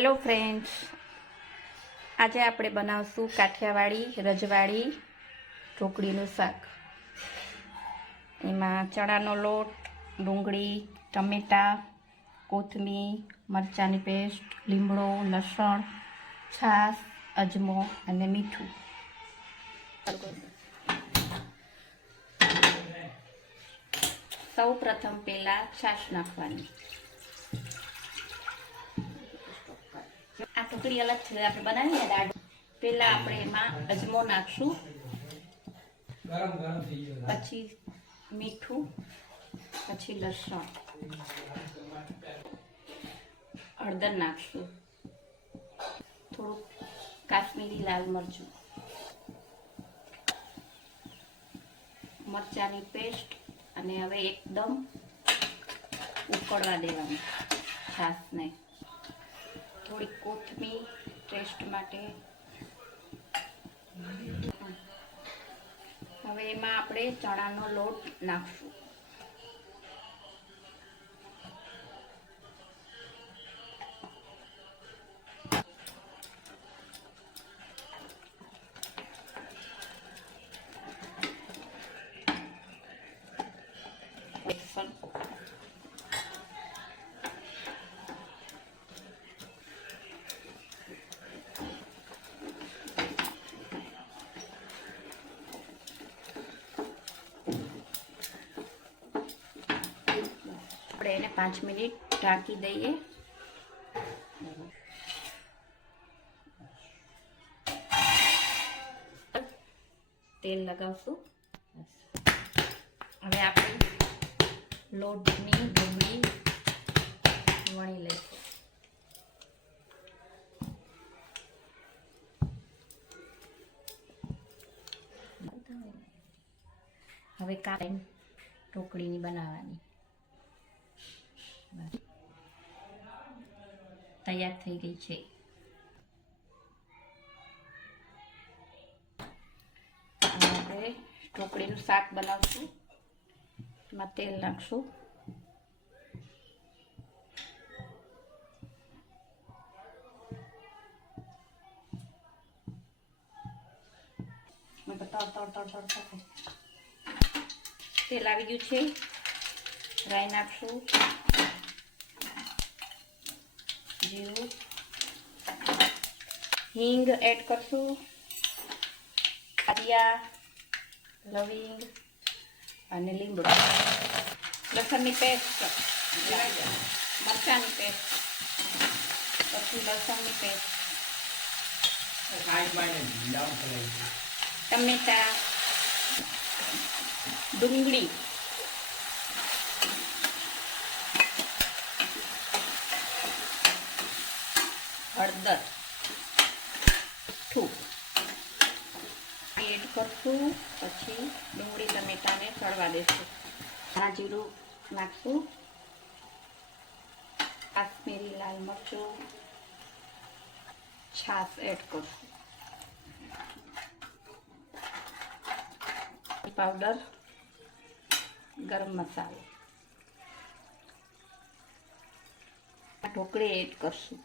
Hello friends, આજે આપણે બનાવશું કાઠિયાવાડી રજવાડી ઢોકળીનું શાક. એમાં ચણાનો લોટ, ડુંગળી, ટમેટાં, કોથમીર, મરચાંની પેસ્ટ, લીમડો, લસણ, છાશ, અજમો અને મીઠું. સૌ પ્રથમ પહેલાં છાશ નાખવાની. આ ઢોકળી અલગ છે, આપણે બનાવીએ દાળ. પહેલા આપણે એમાં અજમો નાખશું, પછી મીઠું, પછી લસણ, હળદર નાખશું, થોડુંક કાશ્મીરી લાલ મરચું, મરચાંની પેસ્ટ, અને હવે એકદમ ઉકળવા દેવાનું છાશને. થોડી કોથમીર ટેસ્ટ માટે. હવે એમાં આપણે ચણાનો લોટ નાખશું. બેસન, આપણે એને 5 મિનિટ ઢાંકી દઈએ. તેલ લગાવશું. હવે આપણે લોટની ડુંગળી વણી લઈશું. હવે કાપીને ઢોકળીની બનાવવાની. તૈયાર થઈ ગઈ છે. આપણે ઢોકળીનું શાક બનાવશું. એમાં તેલ નાખશું. તેલ આવી ગયું છે. રાઈ નાખશું, જીરું, હિંગ એડ કરશું, કારિયા, લવિંગ અને લીમડો, લસણની પેસ્ટ, મરચાંની પેસ્ટ, પછી લસણની પેસ્ટ, ટમેટા, ડુંગળી, હળદર, મીઠું એડ કરશું. પછી ડુંગળી ટમેટાને ચડવા દેશું. આ જીરું નાખશું, કાશ્મીરી લાલ મરચું, છાશ એડ કરશું, પાવડર, ગરમ મસાલો, ઢોકળી એડ કરશું.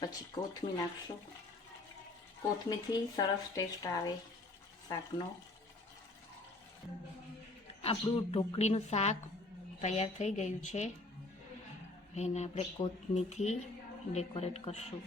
પછી કોથમીર નાખશું. કોથમીરથી સરસ ટેસ્ટ આવે શાકનો. આપણું ઢોકળીનું શાક તૈયાર થઈ ગયું છે. એને આપણે કોથમીરથી ડેકોરેટ કરશું.